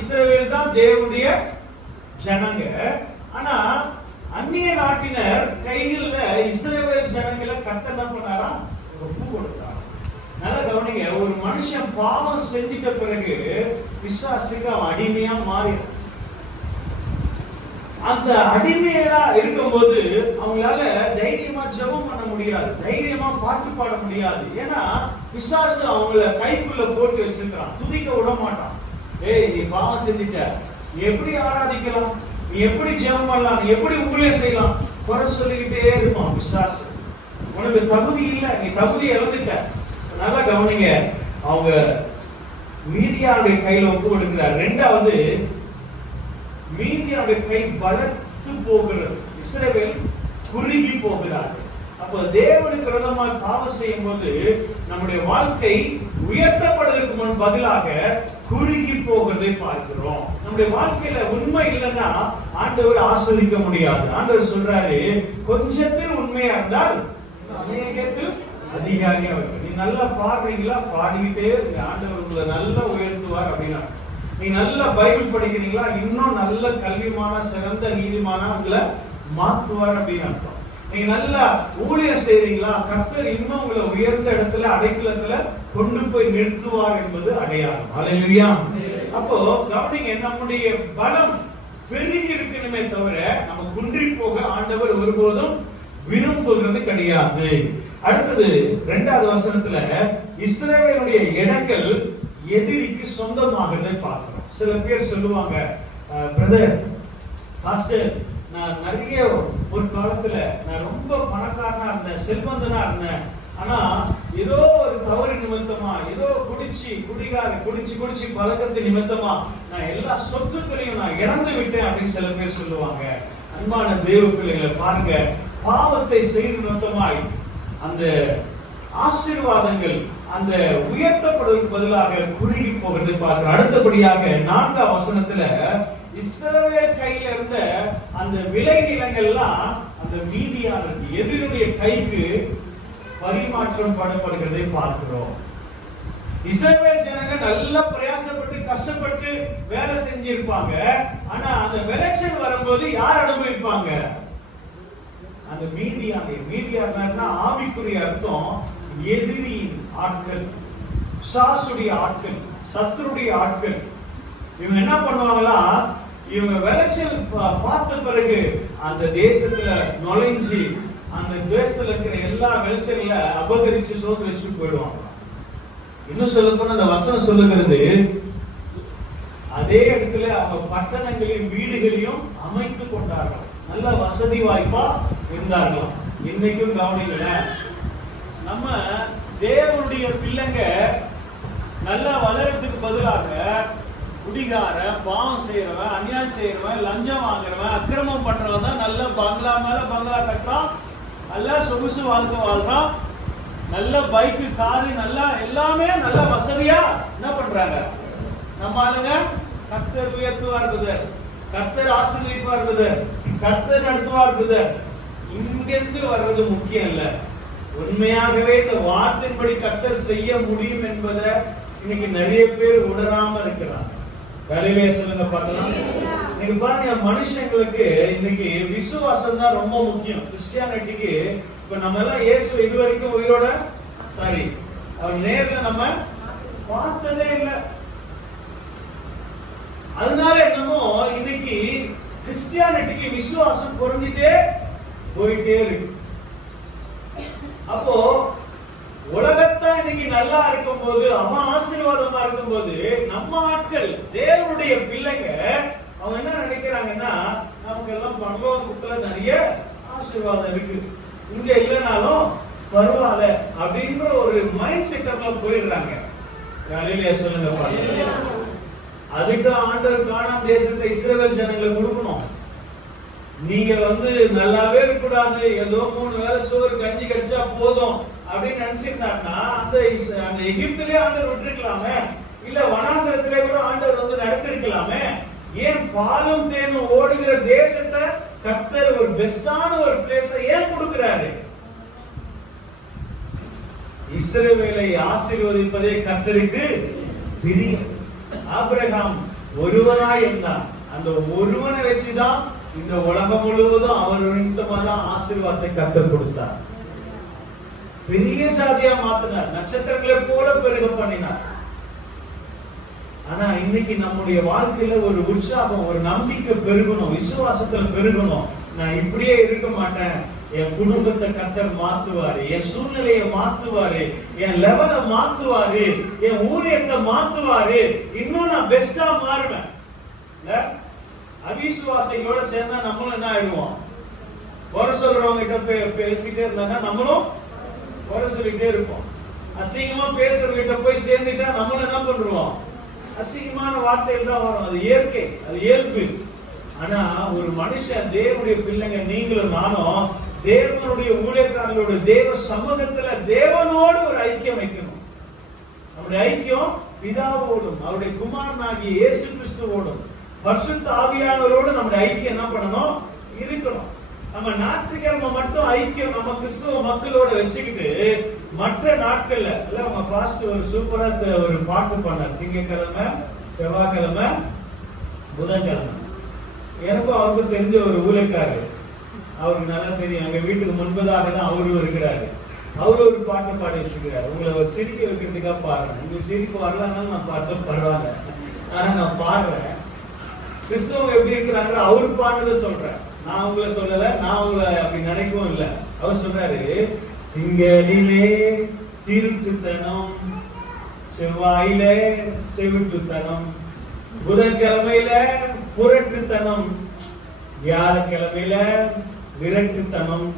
Israel தான் தேவனுடைய ஜனங்க. ஆனா அந்நிய நாட்டினர் கையில் இஸ்ரேல் ஜனங்களை கத்த என்ன பண்ணாரா ஒப்பு கொடுத்தார் நல்லா கவனிங்க ஒரு மனுஷன் பாவம் செஞ்சிட்ட பிறகு விசுவாசிக்கு அவன் அடிமையா மாறிடும். அந்த அடிமையா இருக்கும்போது அவங்களால தைரியமா ஜெபம் பண்ண முடியாது தைரியமா பாட்டு பாட முடியாது. ஏன்னா விசுவாசு அவங்கள கைக்குள்ள போட்டு வச்சிருக்கான் துதிக்க விட மாட்டான். ஏய் நீ பாவம் செஞ்சிட்ட. நீ எப்படி ஆராதிக்கலாம்? நீ எப்படி ஜெபம் பண்ணலாம்? நீ எப்படி ஊழியம் செய்யலாம்? குறை சொல்லிக்கிட்டே இருப்பான் விசுவாசு உனக்கு தகுதி இல்ல. நீ தகுதி இழந்துட்ட. நல்லா கவனிங்க. அவங்க மீதியாருடைய கையில ஒப்பு கொடுக்கிறார். ரெண்டாவது மீதியாருடைய கை பலத்து போகிறது. இஸ்ரேவேல் குறுகி போகிறார்கள். அப்ப தேவனுக்கு விரோதமாக பாவம் செய்யும் போது நம்முடைய வாழ்க்கை உயர்த்தப்படுவதற்கு முன் பதிலாக குறுகி போகிறதை பார்க்கிறோம். நம்முடைய வாழ்க்கையில உண்மை இல்லைன்னா ஆண்டவர் ஆஸ்வதிக்க முடியாது. ஆண்டவர் சொல்றாரு கொஞ்சத்தில் உண்மையா இருந்தால் அநேகத்தில் அதிகாரியா இருக்கும். நீ நல்லா பாடுறீங்களா? பாடிக்கிட்டே இருங்க. ஆண்டவர் உங்களை நல்லா உயர்த்துவார் அப்படின்னா. நீ நல்ல பைபிள் படிக்கிறீங்களா? இன்னும் நல்ல கல்விமான சிறந்த நீதிமான உங்களை மாத்துவார் அப்படின்னு அர்த்தம். நீங்க நல்லா ஊழியர் செய்றீங்களா? கர்த்தர் இன்னும் உங்களை உயர்ந்த இடத்துல அடைக்கலத்துல கொண்டு போய் நிறுத்துவார் என்பது அடையாளம். அல்லையா அப்போ கவனிங்க நம்முடைய பலம் பெருகி இருக்கணுமே தவிர நம்ம குன்றி போக ஆண்டவர் ஒருபோதும் விரும்புகிறது கிடையாது. அடுத்தது இரண்டாவது வசனத்துல இஸ்ரேலுடைய இடங்கள் எதிரிக்கு சொந்தமாகிறதை பார்க்கிறோம். சில பேர் சொல்லுவாங்க பிரதர் பாஸ்டர் நான் நிறைய ஒரு காலத்துல நான் ரொம்ப பணக்காரனா இருந்தேன் செல்வந்தனா இருந்தேன். ஆனா ஏதோ ஒரு தவறு நிமித்தமா ஏதோ குடிச்சு குடிகார குடிச்சு குடிச்சு பழக்கத்து நிமித்தமா நான் எல்லா சொத்துக்களையும் நான் இழந்து விட்டேன் அப்படின்னு சில பேர் சொல்லுவாங்க. அன்பான தேவ பிள்ளைகளை பாருங்க. பாவத்தை செய்து நிமித்தமாய் அந்த ஆசீர்வாதங்கள் அந்த உயர்த்தப்படுவதற்கு பதிலாக குறுகி போகிறது பார்க்கிறோம் அடுத்தபடியாக நான்காம் வசனத்துல இஸ்ரவேல் கையில இருந்த அந்த விளை நிலங்கள்லாம் அந்த மீதியானது எதிரினுடைய கைக்கு பரிமாற்றம் பண்ணப்படுகிறதை பார்க்கிறோம். இஸ்ரேல் ஜனங்க நல்லா பிரயாசப்பட்டு கஷ்டப்பட்டு வேலை செஞ்சிருப்பாங்க. ஆனா அந்த விளைச்சல் வரும்போது யார் அனுபவிப்பாங்க? அந்த மீதியான மீதியானா ஆவிக்குரிய அர்த்தம் எதிரியின் ஆட்கள் சாசுடைய ஆட்கள் சத்துருடைய ஆட்கள். இவங்க என்ன பண்ணுவாங்களா இவங்க விளைச்சல் பா- பார்த்த பிறகு அந்த தேசத்துல நுழைஞ்சு அந்த தேசத்துல இருக்கிற எல்லா விளைச்சல்ல அபகரிச்சு சோறு வச்சுட்டு போயிடுவாங்க. இன்னும் சொல்ல போனா அந்த வசனம் சொல்லுகிறது அதே இடத்துல அவங்க பட்டணங்களையும் வீடுகளையும் அமைத்து கொண்டார்கள். நல்ல வசதி வாய்ப்பா இருந்தார்களாம் இன்னைக்கும் கவனிக்கல நம்ம தேவனுடைய பிள்ளைங்க நல்லா வளர்றதுக்கு பதிலாக குடிகார பாவம் செய்யறவன் அநியாயம் செய்யறவன் லஞ்சம் வாங்குறவன் அக்கிரமம் பண்றவன் தான் நல்ல பங்களா மேல பங்களா கட்டுறான் நல்லா சொகுசு வாழ்க்கை வாழ்றான் நல்ல பைக்கு காரு நல்லா எல்லாமே நல்ல வசதியா என்ன பண்றாங்க? நம்ம ஆளுங்க கர்த்தர் உயர்த்துவா இருக்குது கர்த்தர் ஆசிரியப்பா இருக்குது கர்த்தர் நடத்துவா இருக்குது. இங்கிருந்து வர்றது முக்கியம் இல்ல. உண்மையாகவே இந்த வார்த்தையின்படி கர்த்தர் செய்ய முடியும் என்பதை இன்னைக்கு நிறைய பேர் உணராம இருக்கிறாங்க. வேலையிலேயே சொல்லுங்க பார்க்கலாம் நீங்க பாருங்க மனுஷங்களுக்கு இன்னைக்கு விசுவாசம் தான் ரொம்ப முக்கியம். கிறிஸ்டியானிட்டிக்கு இப்ப நம்ம எல்லாம் இயேசு இது வரைக்கும் உயிரோட? சாரி அவர் நேர்ல நம்ம பார்த்ததே இல்லை. அதனால என்னமோ இன்னைக்கு கிறிஸ்டியானிட்டிக்கு விசுவாசம் குறைஞ்சிட்டே போயிட்டே இருக்கு. அப்போ உலகத்தான் இன்னைக்கு நல்லா இருக்கும்போது அவன் ஆசீர்வாதமா இருக்கும்போது நம்ம ஆட்கள் தேவனுடைய பிள்ளைங்க அவங்க என்ன நினைக்கிறாங்கன்னா நமக்கு எல்லாம் பரலோகத்துல நிறைய ஆசீர்வாதம் இருக்கு. இங்க இல்லைனாலும் பரவாயில்ல அப்படின்ற ஒரு மைண்ட் செட்டப்ல போயிடுறாங்க. வேலையிலேயே சொல்லுங்க அதுக்கு ஆண்டவர் காணாம தேசத்தை இஸ்ரேல் ஜனங்களுக்கு கொடுக்கணும். நீங்க வந்து நல்லாவே இருக்கக்கூடாது. ஏதோ மூணு வேலை சோறு கஞ்சி கடிச்சா போதும் அப்படின்னு நினைச்சிருந்தாங்கன்னா அந்த அந்த எகிப்திலே ஆண்டவர் விட்டுருக்கலாமே. இல்ல வனாந்தரத்திலே கூட ஆண்டவர் வந்து நடத்திருக்கலாமே. ஏன் பாலும் தேனும் ஓடுகிற தேசத்தை கர்த்தர் ஒரு பெஸ்டான ஒரு பிளேஸ ஏன் கொடுக்கிறாரு? இஸ்ரவேலை ஆசீர்வதிப்பதே கர்த்தருக்கு பிரியம். ஆபிரகாம் ஒருவனாய் இருந்தான். அந்த ஒருவனை வச்சுதான் இந்த உலகம் முழுவதும் அவர் நிமித்தமாதான் ஆசீர்வாதத்தை கத்தர் கொடுத்தார். பெரிய ஜாதியா மாத்தினார். நட்சத்திரங்களை போல பெருக பண்ணினார். ஆனா இன்னைக்கு நம்முடைய வாழ்க்கையில ஒரு உற்சாகம் ஒரு நம்பிக்கை பெருகணும் விசுவாசத்துல பெருகணும். நான் இப்படியே இருக்க மாட்டேன். என் குடும்பத்தை கத்தர் மாத்துவாரு என் சூழ்நிலையை மாத்துவாரு என் லெவலை மாத்துவாரு என் ஊழியத்தை மாத்துவாரு. இன்னும் நான் பெஸ்டா மாறுவேன். அவிசுவாசிகளோட சேர்ந்தா நம்மளும் என்ன ஆயிடுவோம்? குறை சொல்றவங்க கிட்ட பே- பேசிட்டே இருந்தாங்க நம்மளும் குறை சொல்லிட்டே இருப்போம். அசிங்கமா பேசுறவங்க போய் சேர்ந்துட்டா நம்மளும் என்ன பண்றோம் அசிங்கமான வார்த்தைகள் தான் வரும். அது இயற்கை அது இயல்பு. ஆனா ஒரு மனுஷன் தேவனுடைய பிள்ளைங்க நீங்களும் நானும் தேவனுடைய ஊழியக்காரங்களோட தேவ சமூகத்துல தேவனோடு ஒரு ஐக்கியம் வைக்கணும். நம்முடைய ஐக்கியம் பிதாவோடும் அவருடைய குமாரனாகிய இயேசு கிறிஸ்துவோடும். பரிசுத்த ஆவியானவரோடு நம்முடைய ஐக்கியம் என்ன பண்ணணும்? இருக்கணும். நம்ம ஞாயிற்றுக்கிழமை மட்டும் ஐக்கியம் நம்ம கிறிஸ்துவ மக்களோட வச்சுக்கிட்டு மற்ற நாட்கள்ல இல்ல நம்ம பாஸ்ட் ஒரு சூப்பரா ஒரு பாட்டு பண்ணார் திங்கக்கிழமை செவ்வாய்க்கிழமை புதன்கிழமை. எனக்கும் அவருக்கும் தெரிஞ்ச ஒரு ஊழக்காரு அவருக்கு நல்லா தெரியும். எங்க வீட்டுக்கு முன்பதாக தான் அவரும் இருக்கிறாரு. அவரு ஒரு பாட்டு பாடி வச்சிருக்கிறாரு. உங்களை ஒரு சிரிக்க வைக்கிறதுக்காக பாடுறேன். உங்களுக்கு சிரிப்பு வரலன்னாலும் நான் பார்த்தா பரவாயில்ல. ஆனா நான் பாடுறேன். கிறிஸ்தவங்க எப்படி இருக்கிறாங்க? அவரு பாடுறத சொல்றேன் நான் உங்களை சொல்லல நான் உங்களை அப்படி நினைக்கவும் இல்ல. அவர் சொல்றாரு திங்களிலே திருட்டுத்தனம் செவ்வாயிலே செவிட்டுத்தனம் புதன்கிழமையில புரட்டுத்தனம் வியாழக்கிழமையில விரட்டுத்தனம்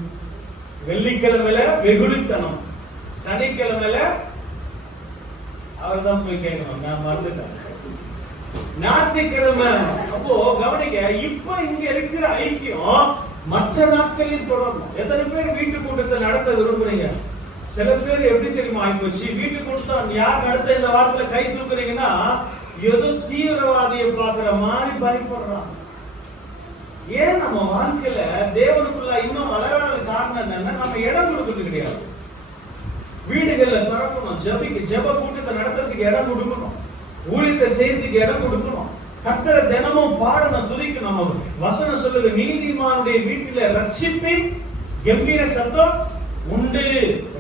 வெள்ளிக்கிழமையில வெகுளித்தனம் சனிக்கிழமையில அவர் தான் போய் கேட்கணும். நான் மறந்துட்டேன். ஞாயிற்றுக்கிழமை. அப்போ கவனிக்க இப்ப இங்க இருக்கிற ஐக்கியம் மற்ற நாட்களில் தொடரணும் எத்தனை பேர் வீட்டு கூட்டத்தை நடத்த விரும்புறீங்க? சில பேர் எப்படி தெரியுமா ஆயிப்போச்சு வீட்டு கூட்டம் யார் நடத்த இந்த வாரத்துல கை தூக்குறீங்கன்னா ஏதோ தீவிரவாதியை பாக்குற மாதிரி பயப்படுறாங்க. ஏன் நம்ம வாழ்க்கையில தேவனுக்குள்ள இன்னும் அழகான காரணம் என்னன்னா நம்ம இடம் கொடுக்கறது கிடையாது. வீடுகள்ல திறக்கணும் ஜபிக்கு ஜெப கூட்டத்தை நடத்துறதுக்கு இடம் கொடுக்கணும். ஊழியத்தை செய்யறதுக்கு இடம் கொடுக்கணும். கத்தரை தினமும் பாடணும் துதிக்கணும். நம்ம வசனம் சொல்லுது நீதிமானுடைய வீட்டில ரட்சிப்பின் கம்பீர சத்தம் உண்டு.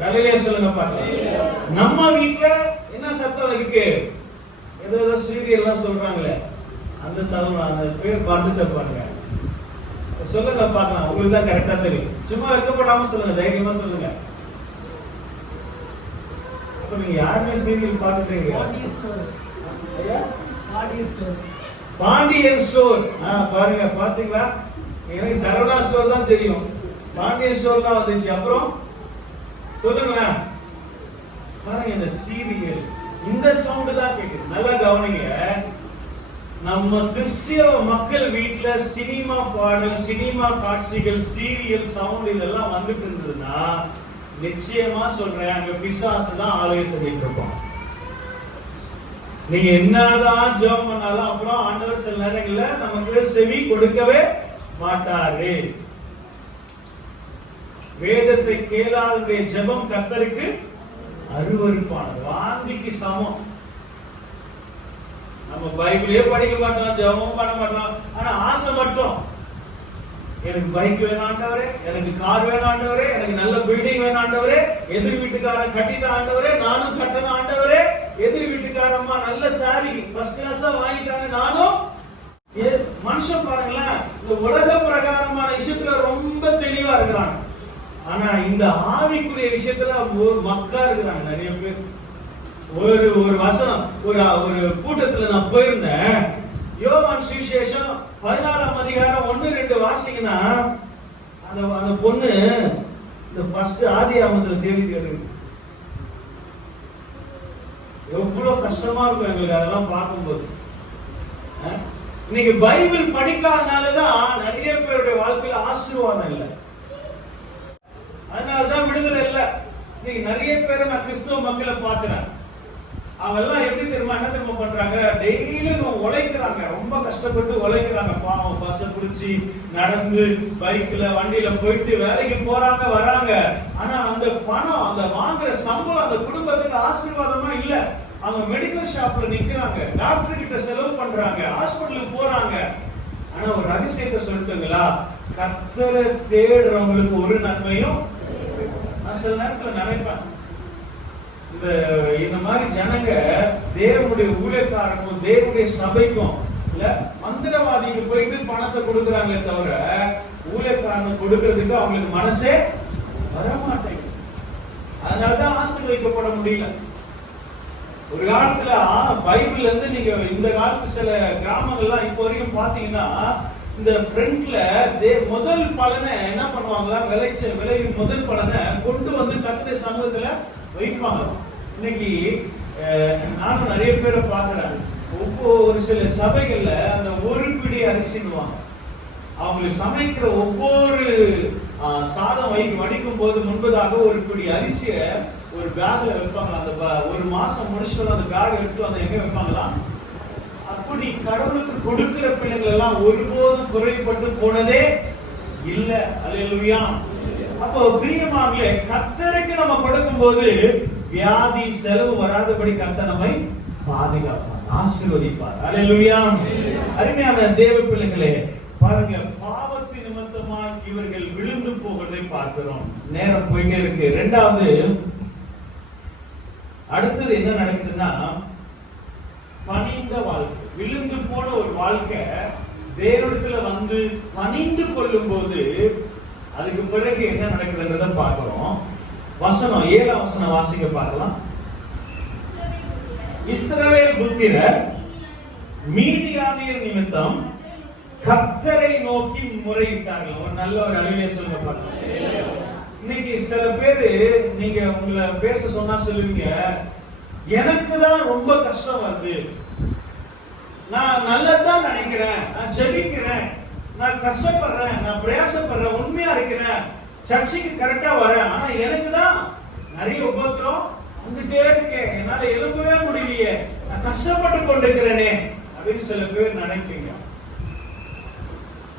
ரவிலே சொல்லுங்க பாருங்க. நம்ம வீட்டுல என்ன சத்தம் இருக்கு? ஏதோ ஏதோ சீரியல் எல்லாம் சொல்றாங்களே. அந்த சதம் அந்த பேர் பார்த்துட்டு பாருங்க சொல்லுங்க பார்க்கலாம். உங்களுக்கு தான் கரெக்டா தெரியும். சும்மா இருக்கப்படாம சொல்லுங்க தைரியமா சொல்லுங்க. அப்ப நீங்க யாருமே சீரியல் பாத்துட்டீங்க பாண்டியன் ஸ்டோர். பாருங்க பாத்தீங்களா? எனக்கு சரவணா ஸ்டோர் தான் தெரியும். பாண்டியன் ஸ்டோர் தான் வந்துச்சு. அப்புறம் சொல்லுங்களேன். பாருங்க இந்த சீரியல். இந்த சவுண்ட் தான் கேக்குது. நல்லா கவனிங்க. நம்ம கிறிஸ்டிய மக்கள் வீட்டுல சினிமா பாடல் சினிமா காட்சிகள் சீரியல் சவுண்ட் இதெல்லாம் வந்துட்டு இருந்ததுன்னா நிச்சயமா சொல்றேன். அங்க பிசாசு தான் ஆலோசனை இருப்பான். நீங்க என்னதான் ஜெபம் பண்ணாலும் அப்புறம் ஆண்டவர் சில நேரங்கள்ல நமக்கு செவி கொடுக்கவே மாட்டாரு. வேதத்தை கேளாத ஜெபம் கத்தருக்கு அருவறுப்பான வாந்திக்கு சமம். நம்ம பைபிளே படிக்க மாட்டோம் ஜெபமும் பண்ண மாட்டோம். ஆனா ஆசை மட்டும். எனக்கு பைக் வேணாண்டவரே எனக்கு கார் வேணாண்டவரே எனக்கு நல்ல பில்டிங் வேணாண்டவரே எதிர் வீட்டுக்காரன் கட்டிட்ட ஆண்டவரே நானும் கட்டணும் ஆண்டவரே. எதிர் வீட்டுக்காரம்மா நல்ல சாரி ஃபர்ஸ்ட் கிளாஸா வாங்கிட்டாங்க. நானும் மனுஷன் பாருங்களேன் இந்த உலக பிரகாரமான விஷயத்துல ரொம்ப தெளிவா இருக்கிறாங்க. ஆனா இந்த ஆவிக்குரிய விஷயத்துல ஒரு மக்கா இருக்கிறாங்க நிறைய பேர். ஒரு ஒரு வசனம் ஒரு ஒரு கூட்டத்துல நான் போயிருந்தேன். யோகான் சுவிசேஷம் பதினாலாம் அதிகாரம் ஒண்ணு ரெண்டு வாசிங்கன்னா அந்த அந்த பொண்ணு இந்த ஃபர்ஸ்ட் ஆதி ஆமத்துல தேடி கேட்டு எவ்வளவு கஷ்டமா இருக்கும் எங்களுக்கு அதெல்லாம் பார்க்கும்போது. இன்னைக்கு பைபிள் படிக்காதனாலதான் நிறைய பேருடைய வாழ்க்கையில ஆசீர்வாதம் இல்லை. அதனாலதான் விடுதலை இல்ல. இன்னைக்கு நிறைய பேரை நான் கிறிஸ்துவ மக்களை பார்க்கிறேன். அவங்க எல்லாம் எப்படி தெரியுமா? என்ன தெரியுமா பண்றாங்க? டெய்லியும் உழைக்கிறாங்க. ரொம்ப கஷ்டப்பட்டு உழைக்கிறாங்க. பாவம் பஸ்ஸை பிடிச்சி நடந்து பைக்ல வண்டியில போயிட்டு வேலைக்கு போறாங்க வராங்க. ஆனா அந்த பணம் அந்த வாங்குற சம்பளம் அந்த குடும்பத்துக்கு ஆசீர்வாதமா இல்ல. அவங்க மெடிக்கல் ஷாப்ல நிக்கிறாங்க. டாக்டர் கிட்ட செலவு பண்றாங்க. ஹாஸ்பிட்டலுக்கு போறாங்க. ஆனா ஒரு ரகசியத்தை சொல்லிட்டுங்களா? கத்தரை தேடுறவங்களுக்கு ஒரு நன்மையும் நான் சில நேரத்துல நினைப்பேன். இந்த இந்த மாதிரி ஜனங்க தேவனுடைய ஊழியக்காரனும் தேவனுடைய சபைக்கும் இல்ல மந்திரவாதிக்கு போயிட்டு பணத்தை கொடுக்குறாங்களே தவிர ஊழியக்காரனுக்கு கொடுக்கறதுக்கு அவங்களுக்கு மனசே வரமாட்டேங்குது. அதனாலதான் ஆசீர்வதிக்கப்பட முடியல. ஒரு காலத்துல பைபிள்ல இருந்து நீங்க இந்த காலத்து சில கிராமங்கள்லாம் இப்போ வரைக்கும் பாத்தீங்கன்னா இந்த ஃப்ரண்ட்ல முதல் பலனை என்ன பண்ணுவாங்க விளைச்ச விளைவின் முதல் பலனை கொண்டு வந்து கத்திர சமூகத்துல வைப்பாங்க. இன்னைக்கு நானும் நிறைய பேரை பார்க்குறேன் ஒவ்வொரு சில சபைகள்ல அந்த ஒரு பிடி அரிசின்னுவாங்க. அவங்களுக்கு சமைக்கிற ஒவ்வொரு சாதம் வை வடிக்கும் போது முன்பதாக ஒரு பிடி அரிசியை ஒரு பேக்ல வைப்பாங்க. அந்த ப- ஒரு மாசம் முடிச்சுட்டு அந்த பேக் எடுத்து அந்த எங்க வைப்பாங்களா? அப்படி கடவுளுக்கு கொடுக்கிற பிள்ளைகள் எல்லாம் ஒருபோதும் குறைபட்டு போனதே இல்ல. அல்லேலூயா. அப்போ பிரியமானே கத்தருக்கு நம்ம கொடுக்கும்போது வியாதி செலவு வராதபடி கத்த நம்மை பாதுகாப்பார் ஆசீர்வதிப்பார். அலையிலுயா அருமையான தேவ பிள்ளைகளே பாருங்க பாவத்தை நிமித்தமா இவர்கள் விழுந்து போகிறதை பார்க்கிறோம். நேரம் போயிட்டே இருக்கு. ரெண்டாவது அடுத்தது என்ன நடக்குதுன்னா பணிந்த வாழ்க்கை. விழுந்து போன ஒரு வாழ்க்கை தேவத்துல வந்து பணிந்து கொள்ளும் போது அதுக்கு பிறகு என்ன நடக்குதுன்றத பார்க்கிறோம். வசனம் ஏழாம் வசனம் வாசிக்க பார்க்கலாம். இஸ்ரவேல் புத்திரர் மீதியானியர் நிமித்தம் கத்தரை நோக்கி முறையிட்டார்கள். ஒரு நல்ல ஒரு அழிவே சொல்லுங்க பார்க்கலாம் இன்னைக்கு சில பேரு நீங்க உங்களை பேச சொன்னா சொல்லுவீங்க. எனக்கு தான் ரொம்ப கஷ்டம் வருது. நான் நல்லதான் நினைக்கிறேன். நான் ஜெபிக்கிறேன். நான் கஷ்டப்படுறேன் நான் பிரயாசப்படுறேன் உண்மையா இருக்கிறேன் சர்ச்சைக்கு கரெக்டா வரேன். ஆனா எனக்கு தான் நிறைய உபத்திரம் வந்துட்டே இருக்கேன் என்னால எழுப்பவே முடியலையே. நான் கஷ்டப்பட்டு கொண்டிருக்கிறேனே அப்படின்னு சில பேர் நினைப்பீங்க.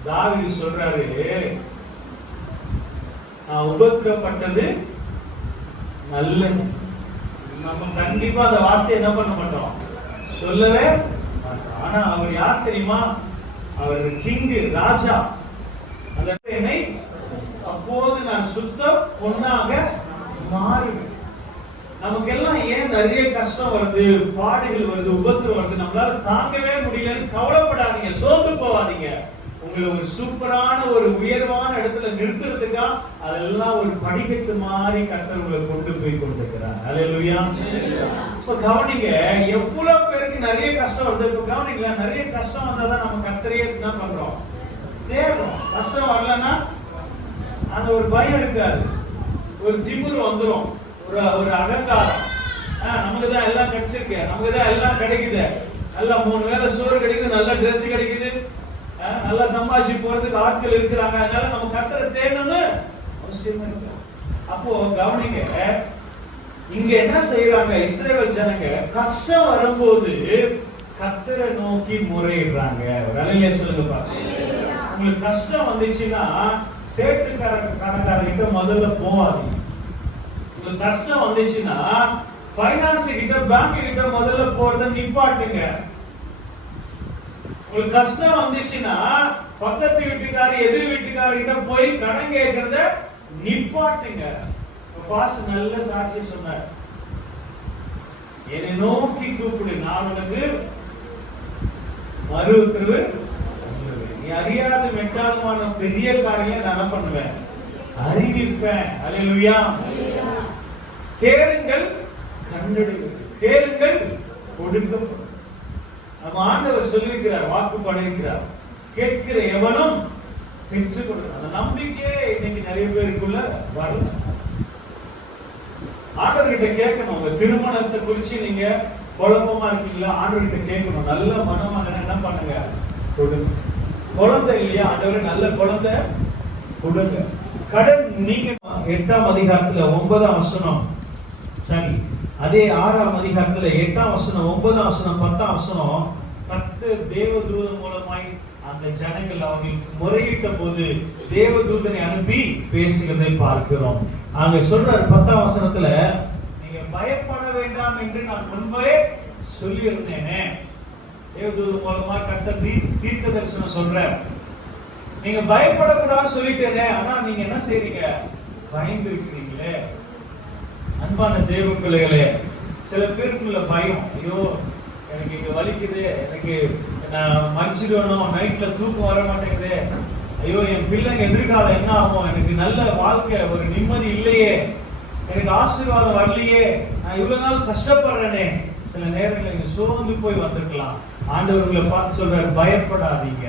தாவி சொல்றாரு நான் உபத்திரப்பட்டது நல்லது. நம்ம கண்டிப்பா அந்த வார்த்தை என்ன பண்ண மாட்டோம்? சொல்லவே மாட்டோம். ஆனா அவர் யார் தெரியுமா? அவர் கிங்கு ராஜா. அந்த என்னை அப்போது நான் சுத்த பொண்ணாக மாறுவேன் நமக்கெல்லாம் ஏன் நிறைய கஷ்டம் வருது பாடுகள் வருது உபத்திரம் வருது? நம்மளால தாங்கவே முடியலன்னு கவலைப்படாதீங்க சோர்ந்து போவாதீங்க உங்களை ஒரு சூப்பரான ஒரு உயர்வான இடத்துல நிறுத்துறதுக்கா அதெல்லாம் ஒரு படிக்கட்டு மாதிரி கர்த்தர் உங்களை கொண்டு போய் கொண்டிருக்கிறார் அல்லேலூயா இப்ப கவனிங்க எவ்வளவு நிறைய கஷ்டம் வருது இப்ப கவனிக்கலாம் நிறைய கஷ்டம் வந்தாதான் நம்ம கர்த்தரையே என்ன பண்றோம் தேடுறோம் கஷ்டம் வரலன்னா அந்த ஒரு பயம் இருக்காது. ஒரு திமிரு வந்துரும். ஒரு ஒரு அகங்காரம். நமக்கு தான் எல்லாம் கிடைச்சிருக்கு. நமக்கு தான் எல்லாம் கிடைக்குது. நல்லா மூணு வேளை சோறு கிடைக்குது நல்ல ட்ரெஸ் கிடைக்குது. நல்லா சம்பாதிச்சு போறதுக்கு ஆட்கள் இருக்கிறாங்க. அதனால நம்ம கத்தரை தேடணும்னு அவசியமா இருக்கு அப்போ கவனிங்க இங்க என்ன செய்யறாங்க இஸ்ரேல் ஜனங்க கஷ்டம் வரும்போது கத்தரை நோக்கி முறையிடுறாங்க. வேலையிலே சொல்லுங்க பாருங்க. உங்களுக்கு கஷ்டம் வந்துச்சுன்னா சேட்டுக்கார கணக்காரங்கிட்ட முதல்ல போவாதீங்க. உங்களுக்கு கஷ்டம் வந்துச்சுன்னா ஃபைனான்ஸ் கிட்ட பேங்க் கிட்ட முதல்ல போறத நிப்பாட்டுங்க. உங்களுக்கு கஷ்டம் வந்துச்சுன்னா பக்கத்து வீட்டுக்காரி எதிர் வீட்டுக்காரர்கிட்ட போய் கடன் கேட்கறத நிப்பாட்டுங்க. பாஸ்ட் நல்ல சாட்சி சொன்னார். என்னை நோக்கி கூப்பிடு நான் உனக்கு மறு உத்தரவு நீ அறியாத மெட்டாலுமான பெரிய காரியம் நான் பண்ணுவேன்? அறிவிப்பேன். அல்லேலூயா கேளுங்கள் கண்டெடுங்கள் கேளுங்கள் கொடுக்கப்படும். நம்ம ஆண்டவர் சொல்லியிருக்கிறார் வாக்கு படைக்கிறார். கேட்கிற எவனும் பெற்றுக் அந்த நம்பிக்கையே இன்னைக்கு நிறைய பேருக்குள்ள வரல. ஆண்டவர்கிட்ட கேட்கணும். உங்க திருமணத்தை குறிச்சு நீங்க குழப்பமா இருக்கீங்களா? ஆண்டவர்கிட்ட கேட்கணும். நல்ல மனமாக என்ன பண்ணுங்க? கொடுங்க. குழந்தை இல்லையா? ஆண்டவர் நல்ல குழந்தை கொடுங்க. கடன் நீங்க எட்டாம் அதிகாரத்துல ஒன்பதாம் வசனம். சரி. அதே ஆறாம் அதிகாரத்துல எட்டாம் வசனம் ஒன்பதாம் வசனம் பத்தாம் வசனம். பத்து தேவதூதன் மூலமாய் அந்த ஜனங்கள் அவர்களுக்கு முறையிட்ட போது தேவதூதனை அனுப்பி பேசுகிறதை பார்க்கிறோம். அங்க சொல்றாரு பத்தாம் வசனத்துல நீங்க பயப்பட வேண்டாம் என்று நான் முன்பே சொல்லியிருந்தேனே. தேவதூதன் மூலமா கத்த தீர்க்க தரிசனம் சொல்றேன் நீங்க பயப்படக்கூடாதுன்னு சொல்லிட்டேனே ஆனா நீங்க என்ன செய்றீங்க? பயந்து இருக்கிறீங்களே. அன்பான தேவ பிள்ளைகளே சில பேருக்குள்ள பயம் ஐயோ எனக்கு இங்க வலிக்குது எனக்கு நான் மறிச்சிடணும் நைட்ல தூக்கம் வர மாட்டேங்குது. ஐயோ என் பிள்ளைங்க எதிர்காலம் என்ன ஆகும்? எனக்கு நல்ல வாழ்க்கை ஒரு நிம்மதி இல்லையே. எனக்கு ஆசீர்வாதம் வரலையே. நான் இவ்வளவு நாள் கஷ்டப்படுறேனே. சில நேரங்களில் நீங்கள் சோர்ந்து போய் வந்திருக்கலாம். ஆண்டவர்களை பார்த்து சொல்றாரு பயப்படாதீங்க.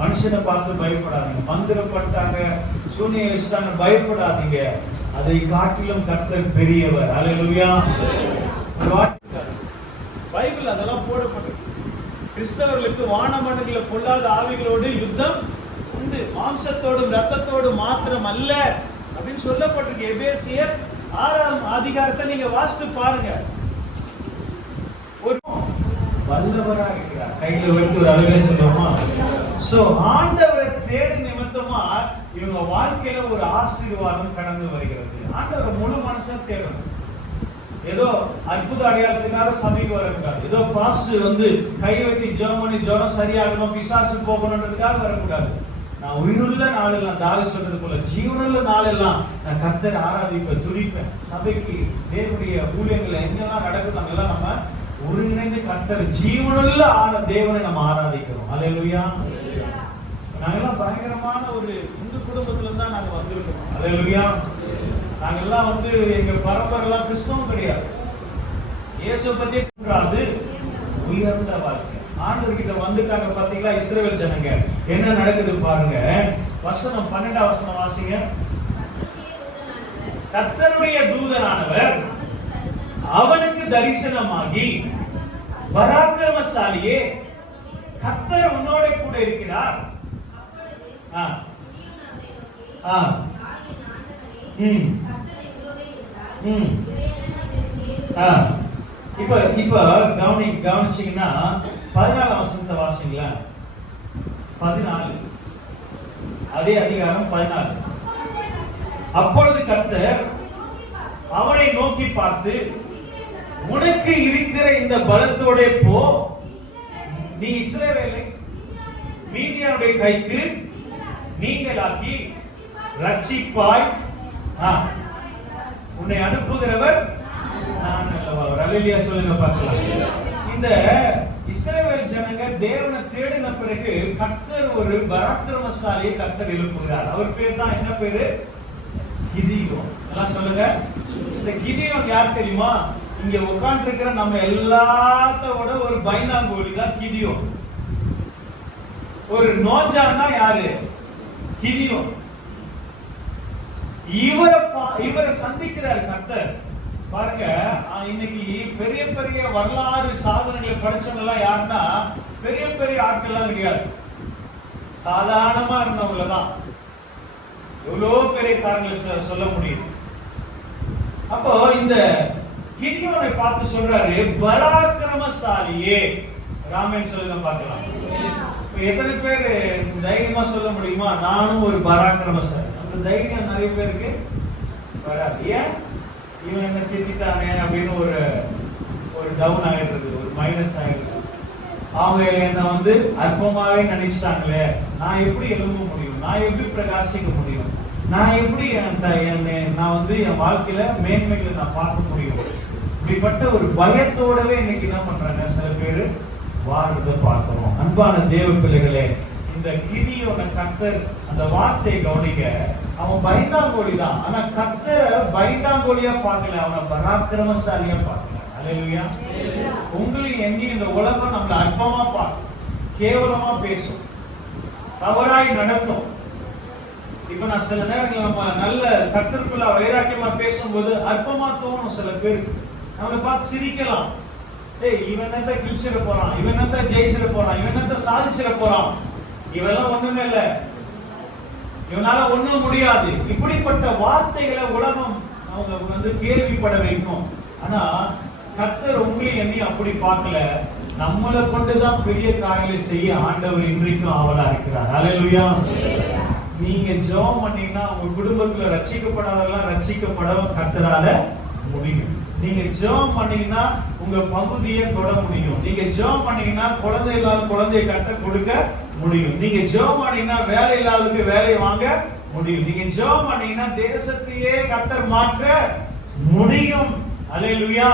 மனுஷனை பார்த்து பயப்படாதீங்க. மந்திரப்பட்டாங்க சூனிய வச்சுட்டாங்க பயப்படாதீங்க. அதை காட்டிலும் கர்த்தர் பெரியவர். அலையா பைபிள் அதெல்லாம் போடப்பட்டு கிறிஸ்தவர்களுக்கு வானமண்டல பொல்லாத ஆவிகளோடு யுத்தம் உண்டு. மாம்சத்தோடும் ரத்தத்தோடும் மாத்திரம் அல்ல அப்படின்னு சொல்லப்பட்டிருக்கு. எபேசியர் ஆறாம் அதிகாரத்தை நீங்க வாசித்து பாருங்க. ஒரு வல்லவரா இருக்கிறார். கையில வைத்து ஒரு அழகே சொல்லுவோமா? சோ ஆண்டவரை தேடு நிமித்தமா இவங்க வாழ்க்கையில ஒரு ஆசீர்வாதம் கடந்து வருகிறது. ஆண்டவரை முழு மனசா தேடணும். ஏதோ அற்புத அடையாளத்துக்காக சபைக்கு வரக்கூடாது. ஏதோ பாஸ்ட் வந்து கை வச்சு ஜெபம் பண்ணி ஜுரம் சரியாகணும் பிசாசு போகணுன்றதுக்காக வரக்கூடாது. நான் உயிருள்ள நாளெல்லாம் தாவி சொல்றது போல ஜீவனுள்ள நாளெல்லாம் நான் கத்தர் ஆராதிப்பேன் துடிப்பேன் சபைக்கு தேவனுடைய ஊழியங்கள் எங்கெல்லாம் நடக்குது அங்கெல்லாம் நம்ம ஒருங்கிணைந்து கத்தர் ஜீவனுள்ள ஆன தேவனை நம்ம ஆராதிக்கிறோம். அல்லேலூயா நாங்கெல்லாம் பயங்கரமான ஒரு இந்து குடும்பத்துல தான் நாங்க வந்திருக்கோம். அல்லேலூயா நாங்கெல்லாம் வந்து எங்க பரம்பரை எல்லாம் கிறிஸ்தவம் கிடையாது. இயேசு பத்தி கூடாது உயர்ந்த வாழ்க்கை. ஆண்டவர் கிட்ட வந்துட்டாங்க பாத்தீங்களா? இஸ்ரேல் ஜனங்க. என்ன நடக்குது பாருங்க. வசனம் பன்னெண்டாம் வசனம் வாசிங்க. கத்தனுடைய தூதனானவர் அவனுக்கு தரிசனமாகி பராக்கிரமசாலியே கத்தர் உன்னோட கூட இருக்கிறார். ஆ. ஆ. ம். ம். ஆ. இப்ப கவனி கவனிச்சீங்கன்னா பதினாலாம் வசனத்தை வாசிங்களா. பதினாலு. அதே அதிகாரம் பதினாலு. அப்பொழுது கர்த்தர் அவனை நோக்கி பார்த்து உனக்கு இருக்கிற இந்த பலத்தோட போ. நீ இஸ்ரேவேலை மீதியாவுடைய கைக்கு நீங்களாக்கி ரட்சிப்பாய். உன்னை அனுப்புகிறவர் நான் அல்லவா? சொல்லுங்க பார்க்கலாம். இந்த இஸ்ரேல் ஜனங்க தேவனை தேடின பிறகு கர்த்தர் ஒரு பராக்கிரமசாலியை கர்த்தர் எழுப்புகிறார். அவர் பேர் தான் என்ன பேரு? கிதியோன். எல்லாம் சொல்லுங்க. இந்த கிதியோன் யார் தெரியுமா? இங்க உட்கார்ந்து இருக்கிற நம்ம எல்லாத்தோட ஒரு பைனாங்கோலி தான் கிதியோன். ஒரு நோஜான்னா யாரு? கிதியோன் இவரை பா- இவரை சந்திக்கிறார் கர்த்தர். பாருங்க இன்னைக்கு பெரிய பெரிய வரலாறு சாதனைகளை படிச்சவங்க எல்லாம் யாருன்னா பெரிய பெரிய ஆட்கள் எல்லாம் கிடையாது. சாதாரணமா இருந்தவங்களதான் தான். எவ்வளோ பெரிய காரணங்கள் சொல்ல முடியும். அப்போ இந்த கிரியோனை பார்த்து சொல்றாரு பராக்கிரமசாலியே. ராமேன் சொல்லுங்க பார்க்கலாம். எத்தனை பேர் தைரியமா சொல்ல முடியுமா? நானும் ஒரு பராக்கிரமசாலி அந்த தைரியம் நிறைய பேருக்கு வராது. ஏன்? இவன் என்ன திட்டானே அப்படின்னு ஒரு ஒரு டவுன் ஆகிடுறது ஒரு மைனஸ் ஆயிடுறது. அவங்க என்ன வந்து அற்பமாவே நினைச்சிட்டாங்களே. நான் எப்படி எழும்ப முடியும்? நான் எப்படி பிரகாசிக்க முடியும்? நான் எப்படி நான் வந்து என் வாழ்க்கையில மேன்மைகளை நான் பார்க்க முடியும்? இப்படிப்பட்ட ஒரு பயத்தோடவே இன்னைக்கு என்ன பண்றாங்க? சில பேர் வாழ்றத பார்க்கிறோம். அன்பான தேவ பிள்ளைகளே இந்த கிரியோட கத்தர் அந்த வார்த்தையை கவனிக்க அவன் பயந்தாங்கோலி தான் ஆனா கர்த்தரை பயந்தாங்கோலியா பார்க்கல அவனை பராக்கிரமசாலியா பார்க்கல. அல்லேலூயா உங்களையும் எங்கேயும் இந்த உலகம் நம்மள அற்பமா பார்க்கும். கேவலமா பேசும். தவறாய் நடத்தும். இப்ப நான் சில நேரங்கள் நம்ம நல்ல கத்திற்குள்ள வைராக்கியமா பேசும்போது அற்பமா தோணும் சில பேருக்கு. நம்மளை பார்த்து சிரிக்கலாம். ஏய் இவன் என்னத்த கிழிச்சிட போறான்? இவன் என்னத்த ஜெயிச்சிட போறான்? இவன் என்னத்த சாதிச்சிட போறான்? இவெல்லாம் ஒண்ணுமே இல்ல. இவனால ஒண்ணும் முடியாது. இப்படிப்பட்ட வார்த்தைகளை உலகம் அவங்க வந்து கேள்விப்பட வைக்கும். ஆனா கத்தர் உங்களையும் என்னையும் அப்படி பார்க்கல. நம்மளை கொண்டுதான் பெரிய காரியங்களை செய்ய ஆண்டவர் இன்றைக்கும் ஆவலா இருக்கிறார். அல்லேலூயா நீங்க ஜெபம் பண்ணீங்கன்னா உங்க குடும்பத்துல ரட்சிக்கப்படாதெல்லாம் ரசிக்கப்படவும் கத்தரால முடியும். நீங்க ஜெபம் பண்ணீங்கன்னா உங்க பகுதியை தொட முடியும். நீங்க ஜெபம் பண்ணீங்கன்னா குழந்தை இல்லாத குழந்தையை கட்ட கொடுக்க முடியும். நீங்க ஜெபம் பண்ணீங்கன்னா வேலை இல்லாதவருக்கு வேலையை வாங்க முடியும். நீங்க ஜெபம் பண்ணீங்கன்னா தேசத்தையே கத்தர் மாற்ற முடியும். அல்லேலூயா.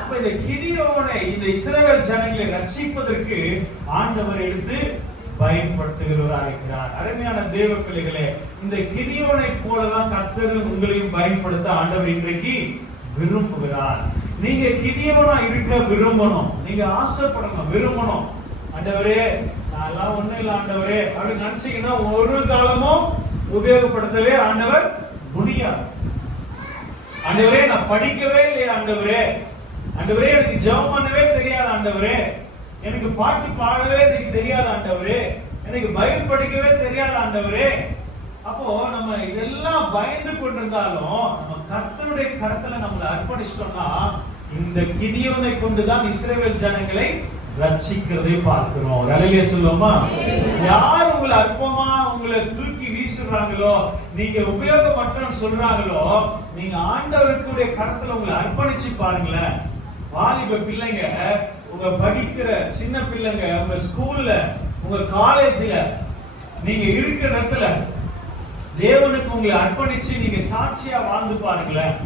அப்ப இந்த கிதியோனை இந்த இஸ்ரவேல் ஜனங்களை ரட்சிப்பதற்கு ஆண்டவர் எடுத்து பயன்படுத்துகிறவராக இருக்கிறார் அருமையான தேவ பிள்ளைகளே இந்த கிரியோனை போலதான் கர்த்தர் உங்களையும் பயன்படுத்த ஆண்டவர் இன்றைக்கு விரும்புகிறார். நீங்க கிரியவனா இருக்க விரும்பணும். நீங்க ஆசைப்படணும் விரும்பணும். ஆண்டவரே நான்லாம் ஒண்ணும் இல்ல ஆண்டவரே. அப்படின்னு நினைச்சீங்கன்னா ஒரு காலமும் உபயோகப்படுத்தவே ஆண்டவர் முடியாது. ஆண்டவரே நான் படிக்கவே இல்லையா ஆண்டவரே. ஆண்டவரே எனக்கு ஜெபம் பண்ணவே தெரியாது ஆண்டவரே. எனக்கு பாட்டு பாடவே எனக்கு தெரியாத ஆண்டவரே. எனக்கு பைபிள் படிக்கவே தெரியாது ஆண்டவரே. அப்போ நம்ம இதெல்லாம் பயந்து கொண்டிருந்தாலும் நம்ம கர்த்தருடைய கருத்துல நம்மளை அர்ப்பணிச்சிட்டோம்னா இந்த கிதியோனை கொண்டுதான் இஸ்ரேவேல் ஜனங்களை ரட்சிக்கிறதை பார்க்கிறோம். வேலையிலே சொல்லுவோமா? யார் உங்களை அற்பமா உங்களை தூக்கி வீசுறாங்களோ நீங்க உபயோகமற்றம் சொல்றாங்களோ நீங்க ஆண்டவருக்குடைய கருத்துல உங்களை அர்ப்பணிச்சு பாருங்களேன். வாலிப பிள்ளைங்க உங்க படிக்கிற சின்ன பிள்ளைங்க உங்க ஸ்கூல்ல உங்க காலேஜ்ல நீங்க இருக்கிற இடத்துல தேவனுக்கு உங்களை அர்ப்பணிச்சு நீங்க சாட்சியா வாழ்ந்து பாருங்களேன்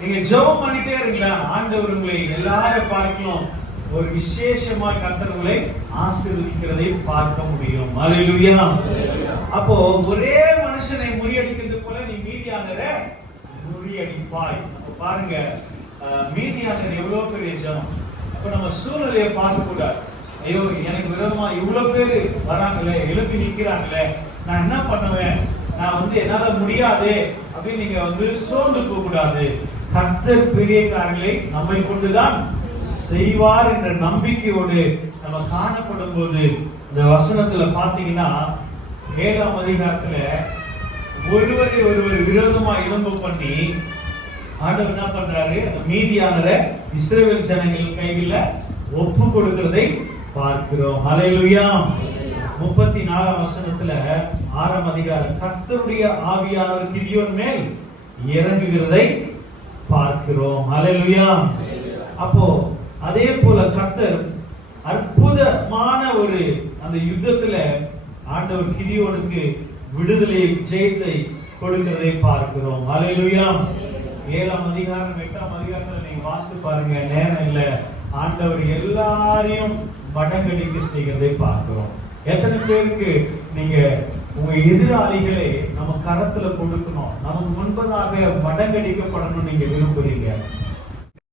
நீங்க ஜெபம் பண்ணிட்டே இருங்களேன் ஆண்டவர் உங்களை எல்லாரும் பார்க்கணும். ஒரு விசேஷமா கர்த்தர் உங்களை ஆசீர்வதிக்கிறதை பார்க்க முடியும். அல்லேலூயா அப்போ ஒரே மனுஷனை முறியடிக்கிறது போல நீ மீதியானரை முறியடிப்பாய். பாருங்க அஹ், மீதியானர் எவ்வளவு பெரிய ஜனம் இப்போ நம்ம சூழ்நிலையை பார்க்கக்கூடாது. ஐயோ எனக்கு விரோதமா இவ்வளவு பேர் வராங்களே எழுப்பி நிற்கிறாங்களே நான் என்ன பண்ணுவேன்? நான் வந்து என்னால முடியாது அப்படின்னு நீங்க வந்து சோர்ந்து போகக்கூடாது. கர்த்தர் பெரிய காரியங்களை நம்மை கொண்டுதான் செய்வார் என்ற நம்பிக்கையோடு நம்ம காணப்படும் போது இந்த வசனத்துல பாத்தீங்கன்னா ஏழாம் அதிகாரத்துல ஒருவரை ஒருவர் விரோதமா இளம்பு பண்ணி ஆண்டவர் என்ன பண்றாரு? அந்த மீதியானரை இஸ்ரேல் ஜனங்கள் கையில ஒப்பு கொடுக்கிறதை பார்க்கிறோம். அலையிலுயா முப்பத்தி நாலாம் வசனத்துல ஆறாம் அதிகாரம் கர்த்தருடைய ஆவியானவர் கிரியோன் மேல் இறங்குகிறதை பார்க்கிறோம். அலையிலுயா அப்போ அதே போல கர்த்தர் அற்புதமான ஒரு அந்த யுத்தத்துல ஆண்டவர் கிரியோனுக்கு விடுதலை ஜெயத்தை கொடுக்கிறதை பார்க்கிறோம். அலையிலுயா ஏழாம் அதிகாரம் எட்டாம் அதிகாரத்தில் நீங்க வாசித்து பாருங்க நேரம் இல்ல. ஆண்டவர் எல்லாரையும் மடங்கடிக்க செய்கிறதை பார்க்கிறோம். எத்தனை பேருக்கு நீங்க உங்க எதிராளிகளை நம்ம கரத்துல கொடுக்கணும்? நமக்கு முன்பதாக மடங்கடிக்கப்படணும் நீங்க விரும்புறீங்க.